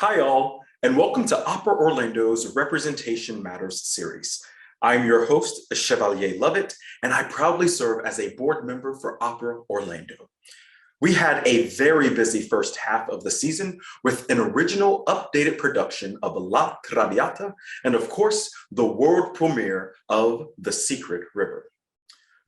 Hi all, and welcome to Opera Orlando's Representation Matters series. I'm your host, Chevalier Lovett, and I proudly serve as a board member for Opera Orlando. We had a very busy first half of the season with an original updated production of La Traviata, and of course, the world premiere of The Secret River.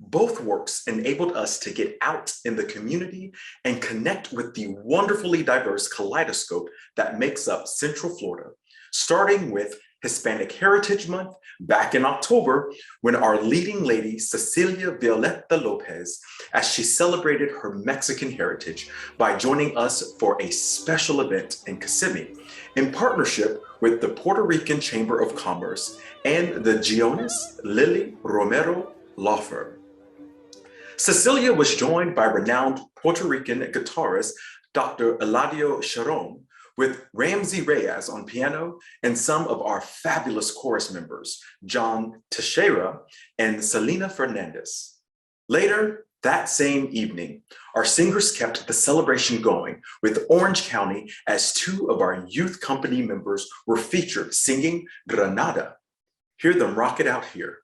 Both works enabled us to get out in the community and connect with the wonderfully diverse kaleidoscope that makes up Central Florida, starting with Hispanic Heritage Month back in October, when our leading lady, Cecilia Violeta Lopez, as she celebrated her Mexican heritage by joining us for a special event in Kissimmee in partnership with the Puerto Rican Chamber of Commerce and the Giones Lily Romero Law Firm. Cecilia was joined by renowned Puerto Rican guitarist Dr. Eladio Sharon, with Ramsey Reyes on piano and some of our fabulous chorus members, John Teixeira and Selena Fernandez. Later that same evening, our singers kept the celebration going with Orange County as two of our youth company members were featured singing Granada. Hear them rock it out here.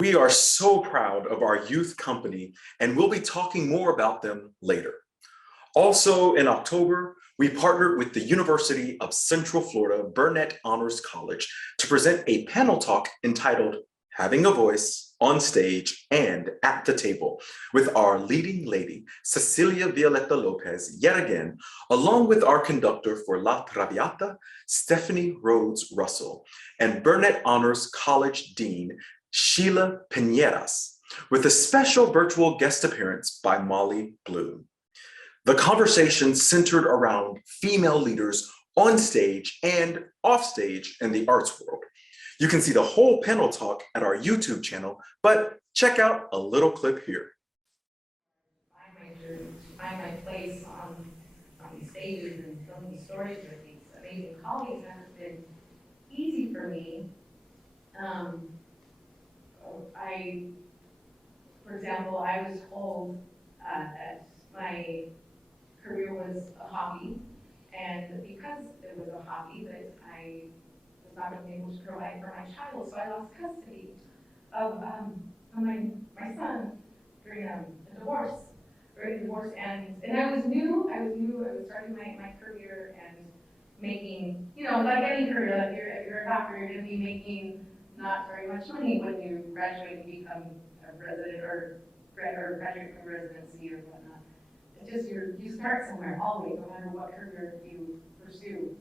We are so proud of our youth company, and we'll be talking more about them later. Also in October, we partnered with the University of Central Florida Burnett Honors College to present a panel talk entitled Having a Voice on Stage and at the Table with our leading lady, Cecilia Violeta Lopez, yet again, along with our conductor for La Traviata, Stephanie Rhodes Russell, and Burnett Honors College Dean, Sheila Piñeras, with a special virtual guest appearance by Molly Bloom. The conversation centered around female leaders on stage and off stage in the arts world. You can see the whole panel talk at our YouTube channel, but check out a little clip here. Find my place on these stages and telling these stories with these amazing colleagues has been easy for me. For example, I was told that my career was a hobby, and because it was a hobby, that I was not going to be able to provide for my child, so I lost custody of my son during a divorce. And I was new, I was starting my career and making, like any career, like if you're a doctor, you're going to be making not very much money when you graduate and become a resident or graduate from residency or whatnot. It's just you start somewhere always, no matter what career you pursue.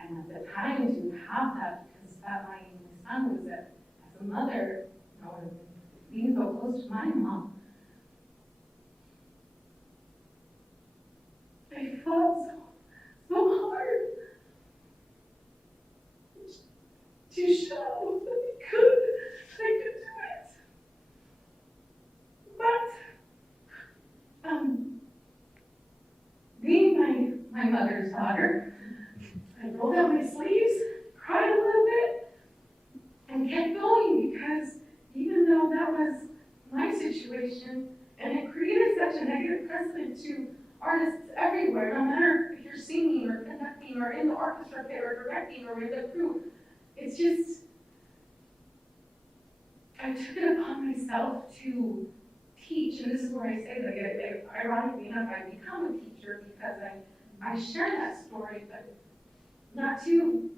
And at the time to have that, because my son was as a mother, being so close to my mom, I fought so hard to show that I could do it. But being my mother's daughter, I rolled up my sleeves, cried a little bit, and kept going, because even though that was my situation, and it created such a negative precedent to artists everywhere, no matter if you're singing or conducting or in the orchestra pit or directing or in the crew, it's just, I took it upon myself to teach, and this is where I say that, ironically enough, I become a teacher because I share that story, but not to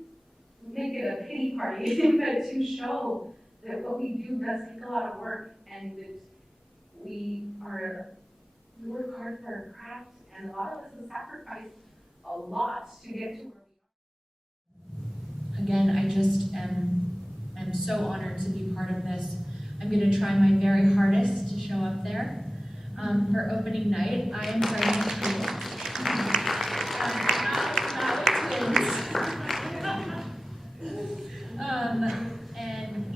make it a pity party, but to show that what we do does take a lot of work, and that we work hard for our craft, and a lot of us have sacrificed a lot to get to where we are. Again, I just am so honored to be part of this. I'm going to try my very hardest to show up there. For opening night, I am going to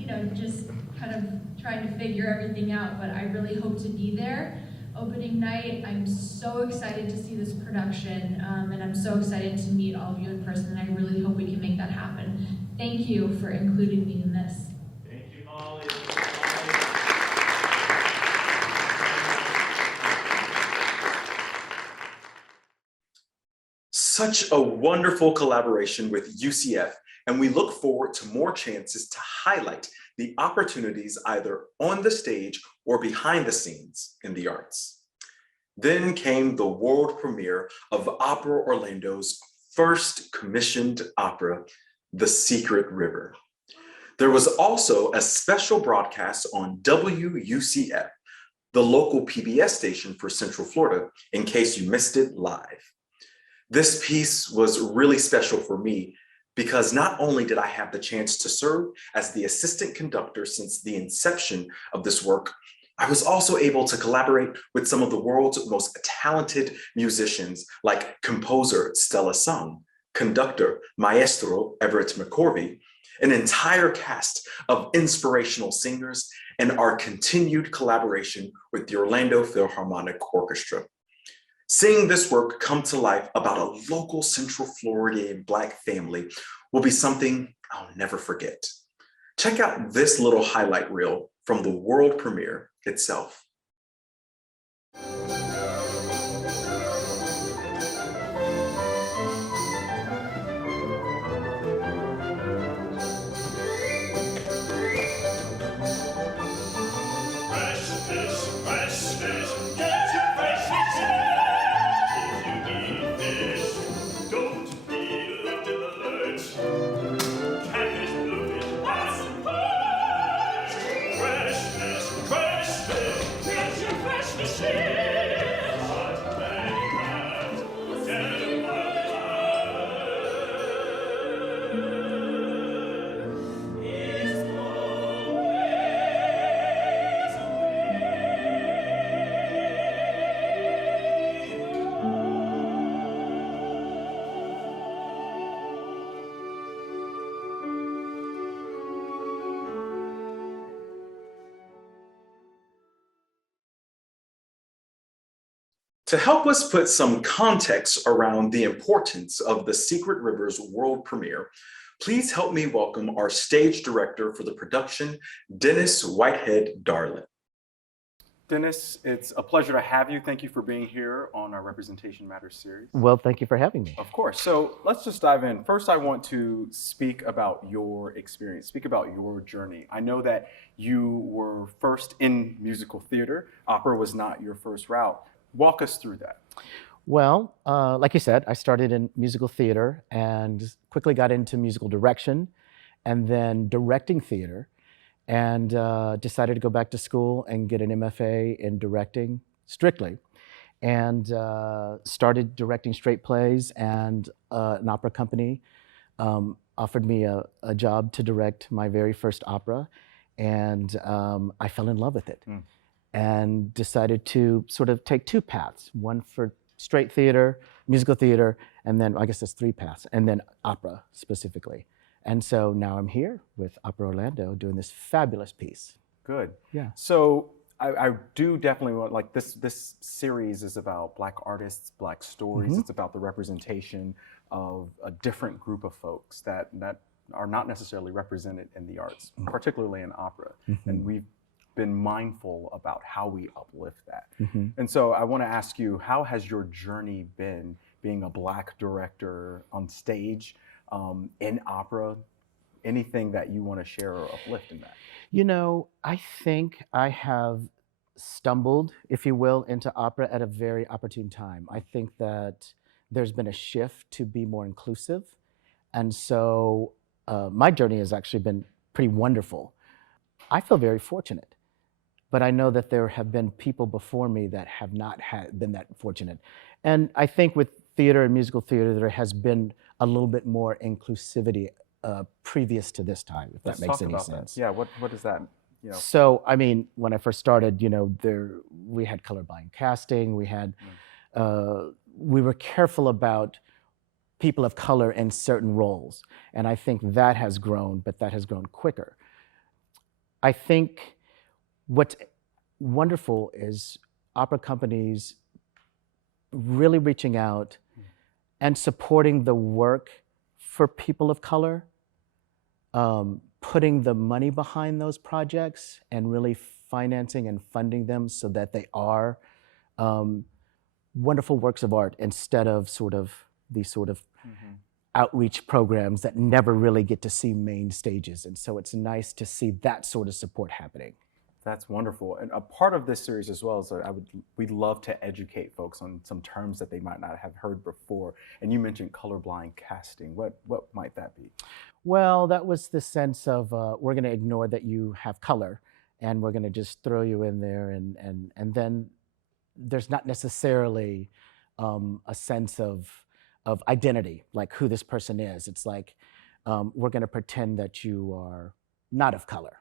and just kind of trying to figure everything out, but I really hope to be there. Opening night, I'm so excited to see this production, and I'm so excited to meet all of you in person, and I really hope we can make that happen. Thank you for including me in this. Thank you, Molly. Such a wonderful collaboration with UCF, and we look forward to more chances to highlight the opportunities either on the stage or behind the scenes in the arts. Then came the world premiere of Opera Orlando's first commissioned opera, The Secret River. There was also a special broadcast on WUCF, the local PBS station for Central Florida, in case you missed it live. This piece was really special for me because not only did I have the chance to serve as the assistant conductor since the inception of this work, I was also able to collaborate with some of the world's most talented musicians like composer Stella Sung, conductor Maestro Everett McCorvey, an entire cast of inspirational singers, and our continued collaboration with the Orlando Philharmonic Orchestra. Seeing this work come to life about a local Central Floridian Black family will be something I'll never forget. Check out this little highlight reel from the world premiere itself. Restless, get your faces in. To help us put some context around the importance of the Secret Rivers world premiere, please help me welcome our stage director for the production, Dennis Whitehead Darling. Dennis, it's a pleasure to have you. Thank you for being here on our Representation Matters series. Well, thank you for having me. Of course. So let's just dive in. First, I want to speak about your experience, speak about your journey. I know that you were first in musical theater. Opera was not your first route. Walk us through that. Well, like you said, I started in musical theater and quickly got into musical direction and then directing theater, and decided to go back to school and get an MFA in directing strictly, and started directing straight plays, and an opera company offered me a job to direct my very first opera, and I fell in love with it and decided to sort of take two paths, one for straight theater, musical theater, and then I guess there's three paths, and then opera specifically. And so now I'm here with Opera Orlando doing this fabulous piece. Good. Yeah. So I do definitely want, like, this series is about Black artists, Black stories. It's about the representation of a different group of folks that are not necessarily represented in the arts, particularly in opera. And we've been mindful about how we uplift that. And so I want to ask you, how has your journey been being a Black director on stage, in opera? Anything that you want to share or uplift in that? You know, I think I have stumbled, if you will, into opera at a very opportune time. I think that there's been a shift to be more inclusive. And so my journey has actually been pretty wonderful. I feel very fortunate, but I know that there have been people before me that have not been that fortunate. And I think with theater and musical theater, there has been a little bit more inclusivity previous to this time, if that makes any sense. Yeah, what does that, So, I mean, when I first started, we had colorblind casting, we had, we were careful about people of color in certain roles. And I think that has grown, but that has grown quicker. I think what's wonderful is opera companies really reaching out and supporting the work for people of color, putting the money behind those projects and really financing and funding them so that they are wonderful works of art instead of these outreach programs that never really get to see main stages. And so it's nice to see that sort of support happening. That's wonderful. And a part of this series as well is that we'd love to educate folks on some terms that they might not have heard before. And you mentioned colorblind casting. What might that be? Well, that was the sense of we're going to ignore that you have color, and we're going to just throw you in there, and then there's not necessarily a sense of identity, like who this person is. It's like we're going to pretend that you are not of color.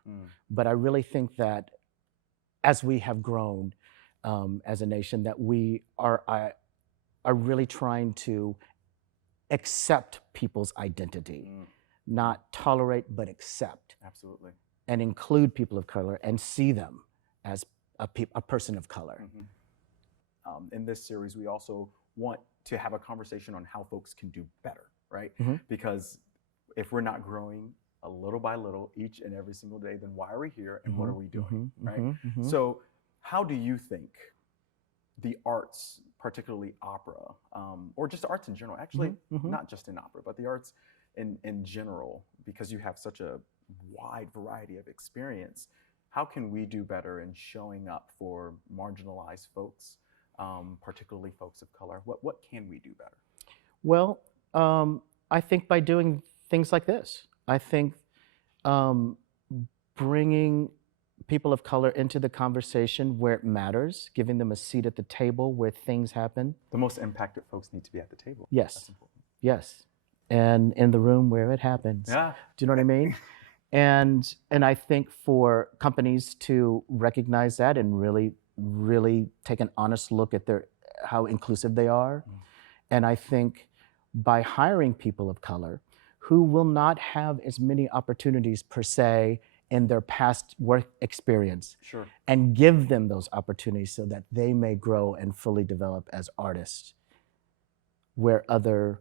But I really think that as we have grown as a nation, that we are really trying to accept people's identity, not tolerate, but accept. Absolutely. And include people of color and see them as a person of color. In this series, we also want to have a conversation on how folks can do better, right? Because if we're not growing a little by little, each and every single day, then why are we here and what are we doing, right? So how do you think the arts, particularly opera, or just arts in general, actually not just in opera, but the arts in general, because you have such a wide variety of experience, how can we do better in showing up for marginalized folks, particularly folks of color? What can we do better? Well, I think by doing things like this. I think bringing people of color into the conversation where it matters, giving them a seat at the table where things happen. The most impacted folks need to be at the table. Yes. That's important. Yes. And in the room where it happens. Yeah. Do you know what I mean? And I think for companies to recognize that and really take an honest look at how inclusive they are. And I think by hiring people of color who will not have as many opportunities per se in their past work experience Sure. and give them those opportunities so that they may grow and fully develop as artists, where other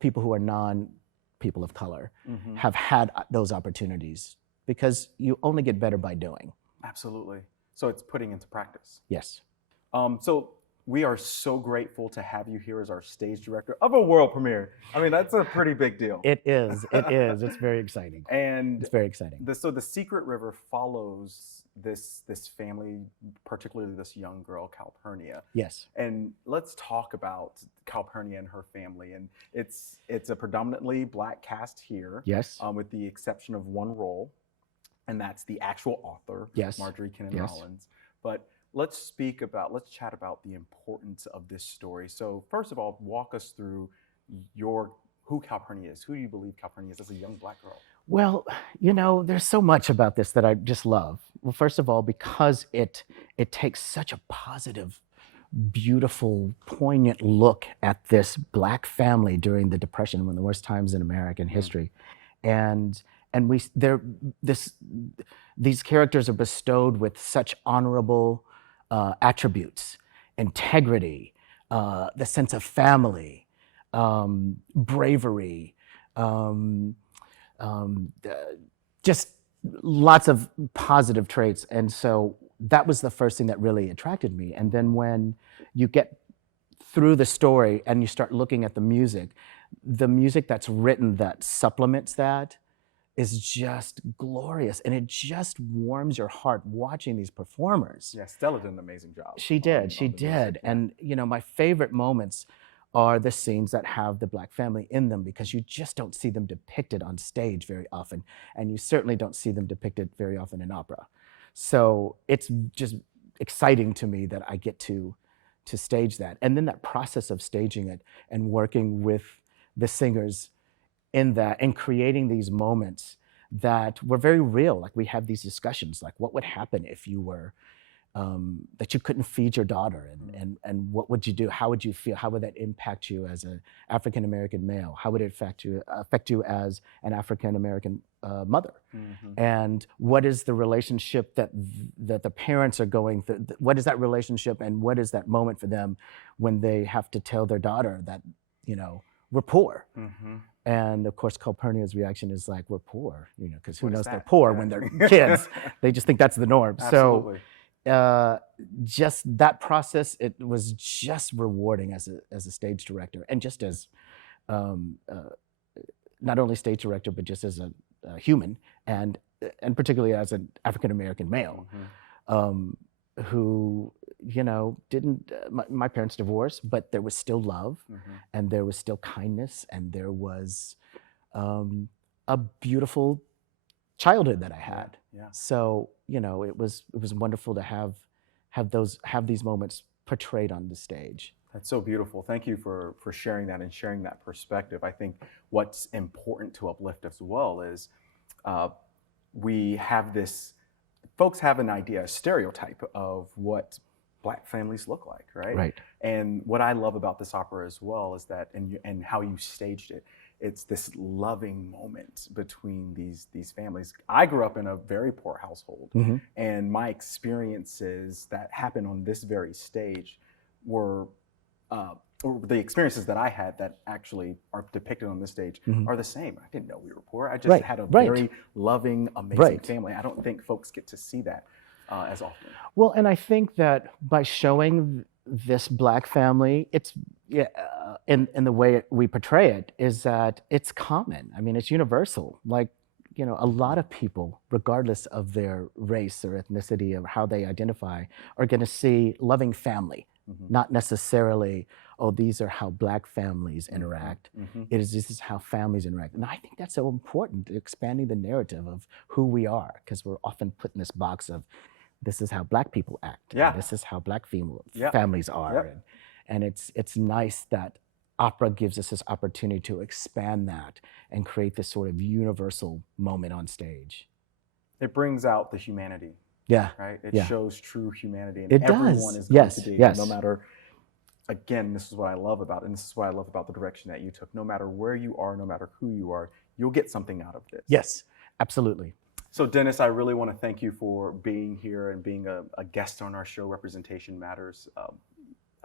people who are non-people of color have had those opportunities, because you only get better by doing. Absolutely. So it's putting into practice. Yes. So we are so grateful to have you here as our stage director of a world premiere. I mean, that's a pretty big deal. It is. It is. It's very exciting. And It's very exciting. so the Secret River follows this family, particularly this young girl, Calpurnia. Yes. And let's talk about Calpurnia and her family. And it's a predominantly Black cast here. Yes. With the exception of one role, and that's the actual author, Yes. Marjorie Kinnan Yes. Rollins. But let's chat about the importance of this story. So first of all, walk us through who Calpurnia is. Who do you believe Calpurnia is as a young Black girl? Well, there's so much about this that I just love. Well, first of all, because it takes such a positive, beautiful, poignant look at this Black family during the Depression, one of the worst times in American history, and these characters are bestowed with such honorable attributes: integrity, the sense of family, bravery. Just lots of positive traits. And so that was the first thing that really attracted me. And then when you get through the story and you start looking at the music that's written that supplements that is just glorious. And it just warms your heart watching these performers. Yeah, Stella did an amazing job. She did. And, my favorite moments are the scenes that have the Black family in them, because you just don't see them depicted on stage very often. And you certainly don't see them depicted very often in opera. So it's just exciting to me that I get to stage that. And then that process of staging it and working with the singers in that and creating these moments that were very real. Like, we have these discussions, like, what would happen if you were that you couldn't feed your daughter, and what would you do? How would you feel? How would that impact you as an African American male? How would it affect you as an African American mother? And what is the relationship that the parents are going through? What is that relationship, and what is that moment for them when they have to tell their daughter that, we're poor? And of course, Calpurnia's reaction is like, we're poor, because who knows they're poor when they're kids. They just think that's the norm. Absolutely. So just that process, it was just rewarding as a stage director, and just as not only stage director, but just as a human, and particularly as an African American male, who didn't. My parents divorced, but there was still love, and there was still kindness, and there was a beautiful childhood that I had. Yeah. So it was wonderful to have these moments portrayed on the stage. That's so beautiful. Thank you for sharing that and sharing that perspective. I think what's important to uplift as well is we have this. Folks have an idea, a stereotype of what Black families look like, right? Right. And what I love about this opera as well is that, and how you staged it, it's this loving moment between these families. I grew up in a very poor household, and my experiences that happened on this very stage were, or the experiences that I had that actually are depicted on this stage are the same. I didn't know we were poor. I just had a very loving, amazing family. I don't think folks get to see that as often. Well, and I think that by showing this Black family, it's in the way we portray it, is that it's common. I mean, it's universal. Like, a lot of people, regardless of their race or ethnicity or how they identify, are going to see loving family, not necessarily, oh, these are how Black families interact. This is how families interact. And I think that's so important, expanding the narrative of who we are, because we're often put in this box of, this is how Black people act. Yeah. This is how Black families are. And it's nice that opera gives us this opportunity to expand that and create this sort of universal moment on stage. It brings out the humanity. Yeah. Right? It shows true humanity. And it everyone does. is going to be, yes. no matter, again, this is what I love about it, and this is what I love about the direction that you took. No matter where you are, no matter who you are, you'll get something out of this. Yes, absolutely. So Dennis, I really want to thank you for being here and being a guest on our show, Representation Matters.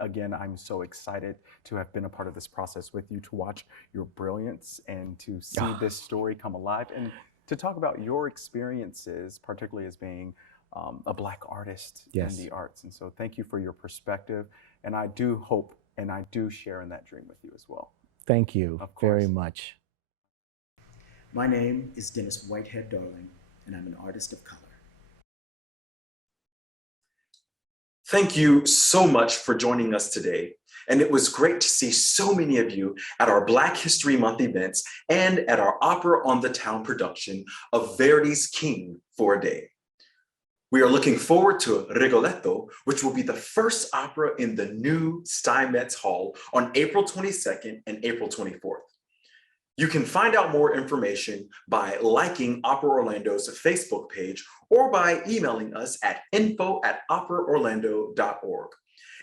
Again, I'm so excited to have been a part of this process with you, to watch your brilliance and to see this story come alive, and to talk about your experiences, particularly as being a Black artist in the arts. And so thank you for your perspective. And I do hope and I do share in that dream with you as well. Thank you very course. much. My name is Dennis Whitehead Darling, and I'm an artist of color. Thank you so much for joining us today. And it was great to see so many of you at our Black History Month events and at our Opera on the Town production of Verdi's King for a Day. We are looking forward to Rigoletto, which will be the first opera in the new Steinmetz Hall on April 22nd and April 24th. You can find out more information by liking Opera Orlando's Facebook page or by emailing us at info@operaorlando.org.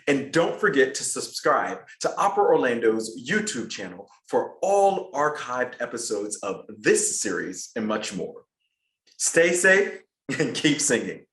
And don't forget to subscribe to Opera Orlando's YouTube channel for all archived episodes of this series and much more. Stay safe and keep singing.